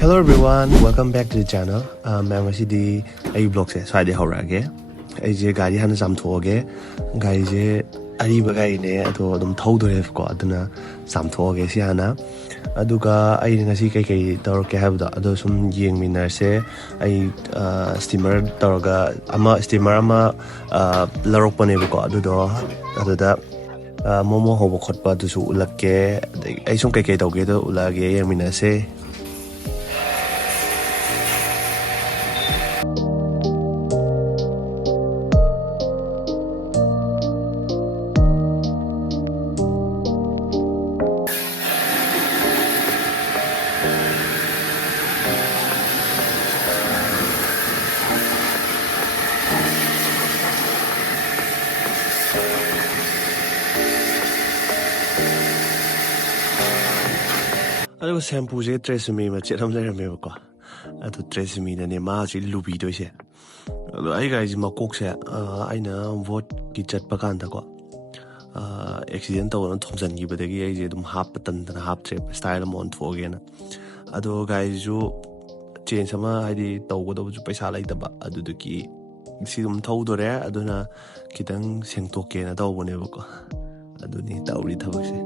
Hello everyone, welcome back to the channel. मैं ngasi आई blog से स्वाइदे हौरागे अजे गाड़ी हाना जामथोगे गाड़ी जे अरीबा गाड़ी ने अदो अदुम थौदोरेफको अदुना जामथोगे सि हाना अदुगा आई ngasi कई कई तौरके हाबदा अदो सुम येंगमिनारसे आई स्टीमर तौरगा अमा स्टीमर अमा लरोकपनेबको अदुदो अदुदा मोमो होबो खटपा दुसु उलक्के आई सुम कई कई तौगे दो उलागे येंगमिनारसे अदुगा शैम्पूसे ट्रेसमी मा चेतम लेरमेबको अदु ट्रेसमीदने माजि लुबिदोइसे अदु आई गाइज मकोकसे आइना वोट की चटपा कांदाको एक्सीडेंट तौना थोमजनगिबदगी आइजे दुम हाप तंदना हापत्रे स्टाइल अमा ओन्थोगेना अदु गाइजु चेंज अमा हाइदि तौगदबजु पैसा लैतबा अदुदुकी सिगुम थौदोरे अदुना खितंग सेंगतोकेना तौबनेबको अदुनि तौरि थबकसे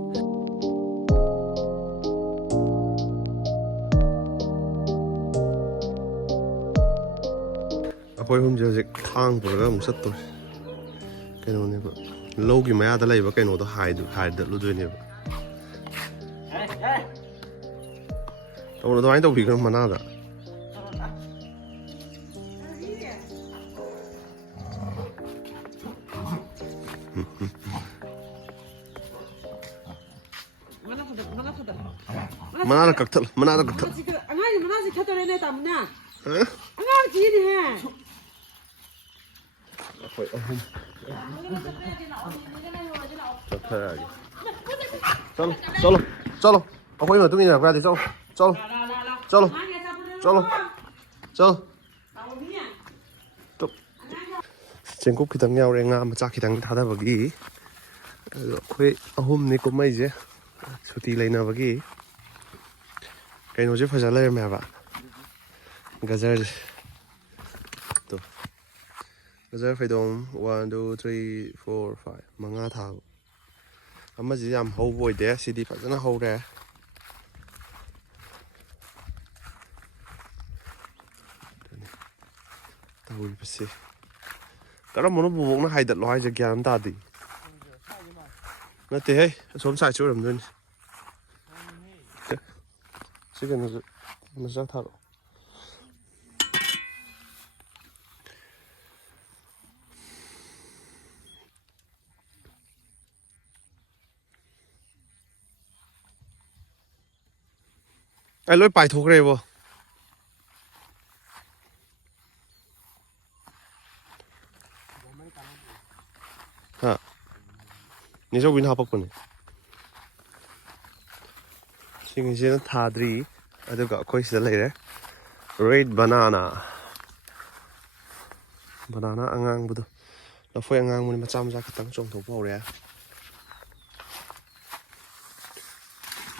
अखोई हमजे हजिक थांग पुरगा अमुक चत्तोरे कैनोनेबा लौगी मयादा लैबा कैनोदो हाइदलुदोइनेबा तौना अदुमाइना तौबिगनो मनादा मनादा कक्थल अङांनि मनासि खतोरेने तामना अङां जीने है अखोई अहम चलो चलो चलो अखोई मतुंग इना रादे चलो चलो चलो चलो चलो चेंकुप खितंग यावरे nga macha khitang thadabagi अखोई अहमनि कुमैजे छुट्टी लेनबगी कैनोजे फजा लेरमेबा गजर तो गजर फैदोम 1 2 3 4 5 मंगा था अमजी याम हौबोइदे सिदी फजना हौरे तौरिबसे करमनो बुबोंना हाइदलो हाइजे ग्यान तादी नते हे सोम साइ चुरमदुन सिगन मजा थारो ai lối bài thuộc rồi bố hả你说 win hop 거네 지금 이제는 다들이 아주가 거의 시달래래 red banana 앙앙부도 너포 앙앙문이 마짜마자 같은 정도 보래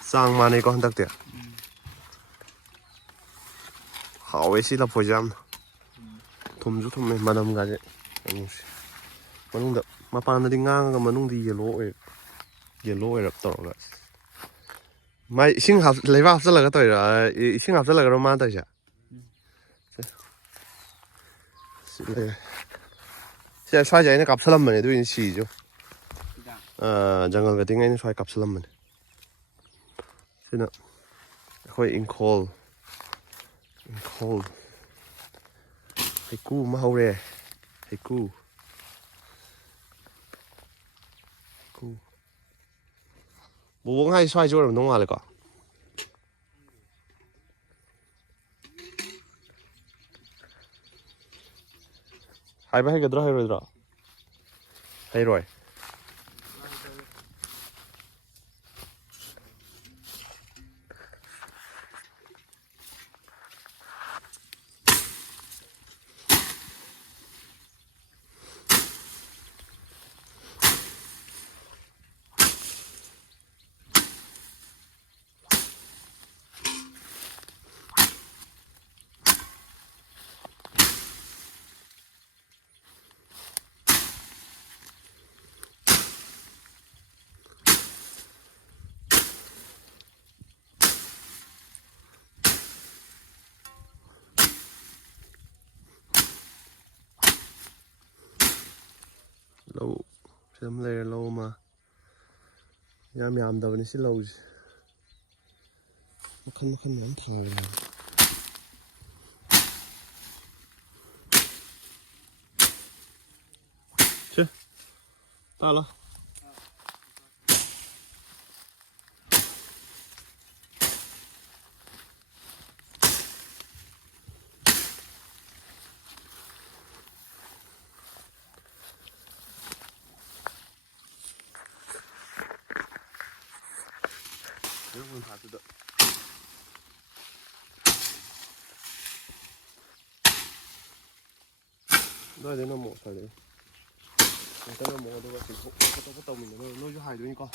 쌍만이 거 한닥대 하웨시 라 보잠 톰주 톰메 만남 가지 manungda mapanda di ngang manung di yellow erap toroga mai ising hap leva hap salaga toira ising hap salaga roma ta ja sia sai ja ine kapsalam mane du in si jo jungle ga tinga ine sai kapsalam mane sina khoi in call haiku ma hore haiku bố hay xoay chỗ làm nông là có ꯍꯥꯏꯕ ꯍꯩꯒꯗ꯭ꯔꯣ ꯍꯩꯔꯣꯏꯗ꯭ꯔꯣ ꯍꯩꯔꯣꯏ ꯂꯧ ꯁꯤꯗ ꯑꯃ ꯂꯩꯔꯦ ꯂꯧ ꯑꯃ ꯌꯥꯝꯗꯕꯅꯤ ꯁꯤ ꯂꯧꯁꯦ ꯃꯈꯜ ꯃꯌꯥꯝ ꯊꯥꯈ꯭ꯔꯦ ꯁꯦ ꯇꯥꯂꯣ 이런 다 뜯어. 너 내가 뭐 살래? 내가 뭐 너가 지금 포토 오면 너 하이 되니까.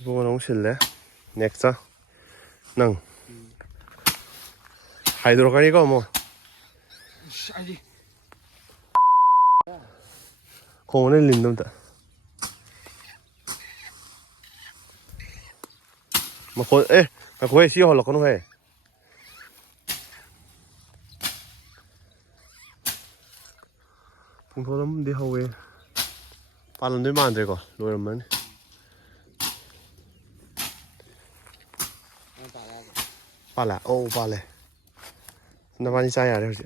이거 너무 실래? 넥사? 능. 하이 들어가니까 뭐. 아니. 공원에 린dom다. 뭐 고, 에, 고에 시어 홀라 거는 해. 봉토담 đi hầu về ba lần đến bàn rồi còn đôi lần mấy ba là ô ba lẻ năm anh sai à đây chị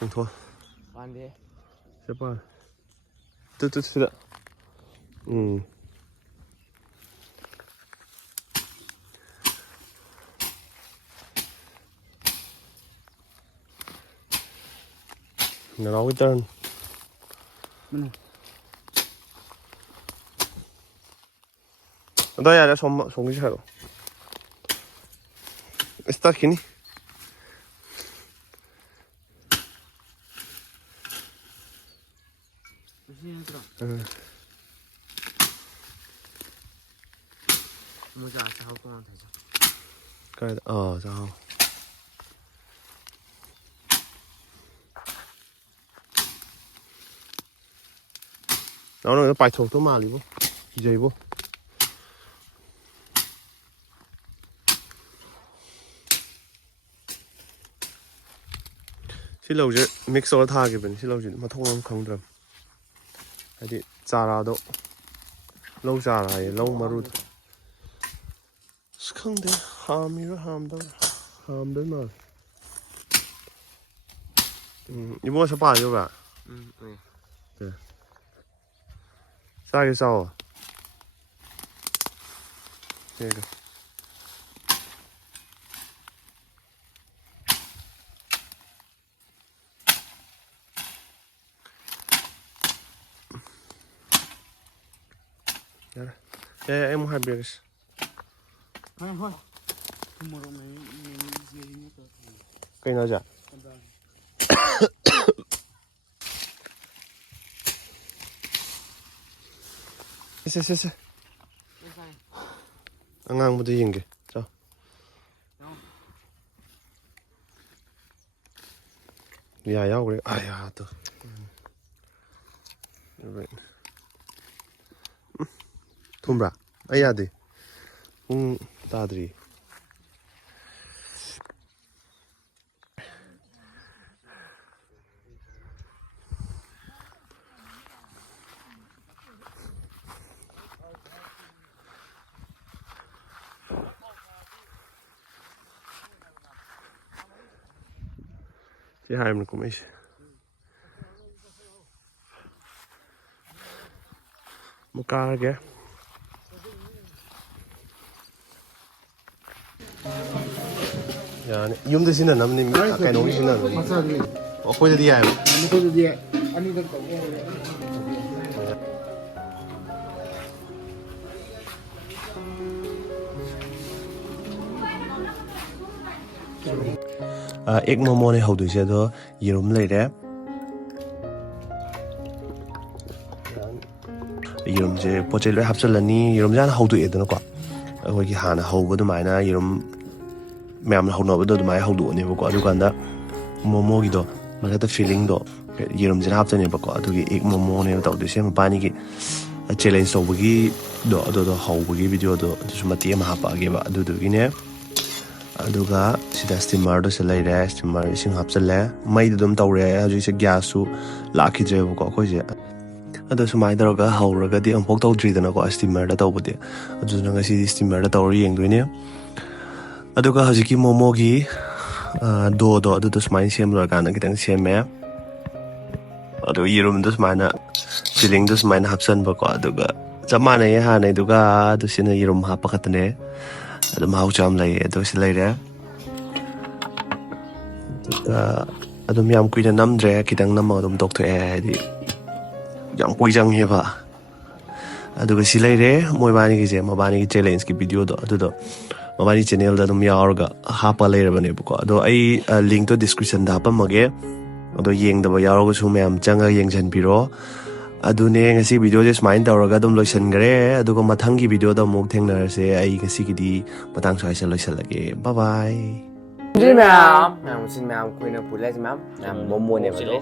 không thua Ban đi. sẽ ba tự tự tự ừ nó nói cái tên 너 야, 손 셔. Está aqui, né? 모자 작업하면 되죠. 그래, 자. nó bài thuộc tôi mà libo, gì bố? Xí lâu chứ mix all tha cái bên xí lâu chứ mà thông không được. Hay đi trà ra đâu, lâu trà này lâu mà rút. Không được, ham đâu, ham đến mà. 이번 샷 봐요, 봐. 네. 싸게 싸워. 이거. em muốn hai bia thôi. Một mình gì nữa cơ. cây nào chả 쎄 안강부터 인게 자 야야 그래 아야 또 톰브라 아야 돼 따들이 ꯁꯤ ꯍꯥꯏꯕꯅ ꯀꯨꯝꯍꯩꯁꯦ ꯑꯃꯨꯛ ꯀꯥꯔꯒꯦ ꯌꯥꯅꯤ ꯌꯨꯝꯗ ꯁꯤꯖꯤꯟꯅꯅꯕꯅꯤ ꯀꯩꯅꯣꯒꯤ ꯁꯤꯖꯤꯟꯅꯕꯅꯤ ꯑꯩꯈꯣꯏꯗꯗꯤ ꯌꯥꯏꯕ ꯃꯈꯣꯏꯗꯗꯤ ꯑꯅꯤꯗꯪ ꯇꯧꯕ ꯌꯥꯏ. ꯑꯦꯛ ꯃꯣꯃꯣꯅꯦ ꯍꯧꯗꯣꯏꯁꯦ ꯑꯗꯣ ꯌꯦꯔꯨꯝ ꯂꯩꯔꯦ ꯌꯦꯔꯨꯝꯁꯦ ꯄꯣꯠ ꯆꯩ ꯂꯣꯏ ꯍꯥꯞꯆꯤꯜꯂꯅꯤ ꯌꯦꯔꯨꯝꯁꯦ ꯍꯥꯟꯅ ꯍꯧꯗꯣꯛꯑꯦꯗꯅꯀꯣ ꯑꯩꯈꯣꯏꯒꯤ ꯍꯥꯟꯅ ꯍꯧꯕ ꯑꯗꯨꯃꯥꯏꯅ ꯌꯦꯔꯨꯝ ꯃꯌꯥꯝꯅ ꯍꯧꯅꯕꯗꯣ ꯑꯗꯨꯃꯥꯏꯅ ꯍꯧꯗꯣꯛꯑꯅꯦꯕꯀꯣ ꯑꯗꯨꯀꯥꯟꯗ ꯃꯣꯃꯣꯒꯤꯗꯣ ꯃꯊꯛꯇ ꯐꯤꯂꯤꯡꯗꯣ ꯌꯦꯔꯨꯝꯁꯤꯅ ꯍꯥꯞꯇꯣꯏꯅꯦꯕꯀꯣ ꯑꯗꯨꯒꯤ ꯑꯦꯛ ꯃꯣꯃꯣꯅꯦꯕ ꯇꯧꯗꯣꯏꯁꯦ ꯃꯄꯥꯅꯤꯒꯤ ꯆꯦꯂꯦꯟꯖ ꯇꯧꯕꯒꯤꯗꯣ ꯑꯗꯨꯗꯣ ꯍꯧꯕꯒꯤ ꯚꯤꯗꯤꯑꯣꯗꯣ ꯑꯗꯨꯁꯨ ꯃꯇꯦꯛ ꯑꯃ ꯍꯥꯞꯄꯛꯑꯒꯦꯕ ꯑꯗꯨꯗꯨꯒꯤꯅꯦ ꯑꯗꯨꯒ ꯁꯤꯗ ꯁ꯭ꯇꯤꯃꯔꯗꯨꯁꯨ ꯂꯩꯔꯦ ꯁ꯭ꯇꯤꯃꯔ ꯏꯁꯤꯡ ꯍꯥꯞꯆꯤꯜꯂꯦ ꯃꯩꯗ ꯑꯗꯨꯝ ꯇꯧꯔꯦ ꯍꯧꯖꯤꯛꯁꯦ ꯒ꯭ꯌꯥꯁꯁꯨ ꯂꯥꯛꯈꯤꯗ꯭ꯔꯦꯕꯀꯣ ꯑꯩꯈꯣꯏꯁꯦ ꯑꯗꯣ ꯁꯨꯃꯥꯏꯅ ꯇꯧꯔꯒ ꯍꯧꯔꯒꯗꯤ ꯑꯃꯨꯛꯐꯥꯎ ꯇꯧꯗ꯭ꯔꯤꯗꯅꯀꯣ ꯁ꯭ꯇꯤꯃꯔꯗ ꯇꯧꯕꯗꯤ ꯑꯗꯨꯗꯨꯅ ꯉꯁꯤꯗꯤ ꯁ꯭ꯇꯤꯃꯔꯗ ꯇꯧꯔ ꯌꯦꯡꯗꯣꯏꯅꯦ ꯑꯗꯨꯒ ꯍꯧꯖꯤꯛꯀꯤ ꯃꯣꯃꯣꯒꯤ ꯗꯣꯗꯣ ꯑꯗꯨꯗꯣ ꯁꯨꯃꯥꯏꯅ ꯁꯦꯝ ꯂꯣꯏꯔꯀꯥꯟꯗ ꯈꯤꯇꯪ ꯁꯦꯝꯃꯦ ꯑꯗꯨꯒ ꯌꯦꯔꯨꯝꯗꯣ ꯁꯨꯃꯥꯏꯅ ꯐꯤꯂꯤꯡꯗꯣ ꯁꯨꯃꯥꯏꯅ ꯍꯥꯞꯆꯟꯕꯀꯣ ꯑꯗꯨꯒ ꯆꯞ ꯃꯥꯟꯅꯩꯌꯦ ꯍꯥꯟꯅꯩꯗꯨꯒ ꯑꯗꯨ ꯁꯤꯅ ꯌꯦꯔꯨꯝ ꯍꯥꯞꯄ ꯈꯛꯇꯅꯦ ꯑꯗꯨꯝ ꯃꯍꯥꯎꯁꯨ ꯌꯥꯝ ꯂꯩꯌꯦ ꯑꯗꯨ ꯁꯤ ꯂꯩꯔꯦ ꯑꯗꯨꯒ ꯑꯗꯨꯝ ꯌꯥꯝ ꯀꯨꯏꯅ ꯅꯝꯗ꯭ꯔꯦ ꯈꯤꯇꯪ ꯅꯝꯃꯒ ꯑꯗꯨꯝ ꯇꯧꯊꯣꯛꯑꯦ ꯍꯥꯏꯗꯤ ꯌꯥꯝ ꯀꯨꯏ ꯆꯪꯉꯦꯕ ꯑꯗꯨꯒ ꯁꯤ ꯂꯩꯔꯦ ꯃꯣꯏꯕꯥꯅꯤꯒꯤꯁꯦ ꯃꯕꯥꯅꯤꯒꯤ ꯆꯦꯂꯦꯟꯖꯀꯤ ꯚꯤꯗꯤꯑꯣꯗꯣ ꯑꯗꯨꯗꯣ ꯃꯕꯥꯅꯤ ꯆꯦꯅꯦꯜꯗ ꯑꯗꯨꯝ ꯌꯥꯎꯔꯒ ꯍꯥꯞꯄ ꯂꯩꯔꯕꯅꯦꯕꯀꯣ ꯑꯗꯣ ꯑꯩ ꯂꯤꯡꯛꯇꯣ ꯗꯤꯁꯀ꯭ꯔꯤꯞꯁꯟꯗ ꯍꯥꯞꯄꯝꯃꯒꯦ ꯑꯗꯣ ꯌꯦꯡꯗꯕ ꯌꯥꯎꯔꯒꯁꯨ ꯃꯌꯥꯝ ꯆꯪꯉꯒ ꯌꯦꯡꯁꯤꯟꯕꯤꯔꯣ ꯑꯗꯨꯅꯦ ꯉꯁꯤ ꯚꯤꯗꯤꯑꯣꯁꯦ ꯁꯨꯃꯥꯏꯅ ꯇꯧꯔꯒ ꯑꯗꯨꯝ ꯂꯣꯏꯁꯤꯟꯈ꯭ꯔꯦ ꯑꯗꯨꯒ ꯃꯊꯪꯒꯤ ꯚꯤꯗꯤꯑꯣꯗ ꯑꯃꯨꯛ ꯊꯦꯡꯅꯔꯁꯦ ꯑꯩ ꯉꯁꯤꯒꯤꯗꯤ ꯃꯇꯥꯡ ꯁ꯭ꯋꯥꯏꯁꯦ ꯂꯣꯏꯁꯤꯜꯂꯒꯦ ꯕꯥꯏ ꯕꯥꯏ ꯃꯌꯥꯝ ꯃꯌꯥꯝ ꯃꯌꯥꯝ ꯑꯩꯈꯣꯏꯅ ꯄꯨꯜꯂꯁꯤ ꯃꯌꯥꯝ ꯃꯣꯃꯣꯅꯦꯕ ꯑꯗꯣ